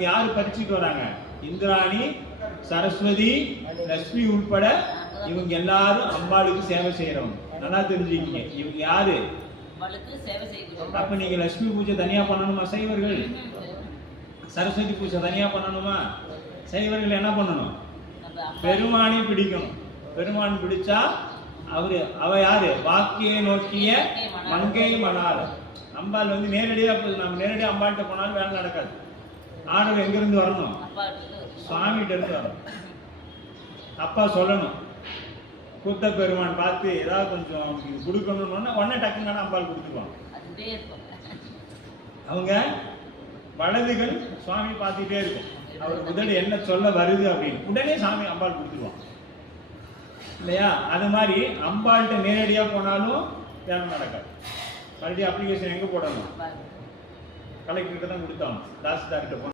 இங்க யாரு பறிச்சுட்டு வராங்க? இந்திராணி சரஸ்வதி லட்சுமி உட்பட இவங்க எல்லாரும் அம்பாளுக்கு சேவை செய்யறவங்க. நல்லா தெரிஞ்சுக்கிங்க. இவங்க யாரு? அப்ப நீங்க லட்சுமி பூஜை தனியா பண்ணணுமா சைவர்கள்? சரஸ்வதி பூஜை தனியா பண்ணணுமா? சைவர்கள் என்ன பண்ணணும்? பெருமானை பிடிக்கணும். பெருமான் பிடிச்சா அவரு அவ யாரு? வாக்கியை நோக்கிய மங்கை மணாள் அம்பாள் வந்து நேரடியா நம்ம நேரடியா அம்பாள்கிட்ட போனாலும் வேலை நடக்காது. ஆர்டர் எங்க இருந்து வரணும்? சுவாமிகிட்ட இருந்து வரணும். அப்பா சொல்லணும். கூத்த பெருமான் பார்த்து ஏதாவது கொஞ்சம் இது கொடுக்கணும்னு உடனே டக்குன்னு அம்பாள் கொடுத்துருவாங்க. அவங்க வலதுகள் சுவாமி பார்த்துட்டே இருக்கும். அவர் முதல் என்ன சொல்ல வருது அப்படின்னு. உடனே சாமி அம்பாள் கொடுத்துருவான் இல்லையா? அது மாதிரி அம்பாள்கிட்ட நேரடியா போனாலும் தியானம் நடக்காது. மறுபடியும் அப்ளிகேஷன் எங்க போடணும்? கலெக்டர்கிட்ட தான் கொடுத்தாங்க தாசில்தார்கிட்ட போனோம்.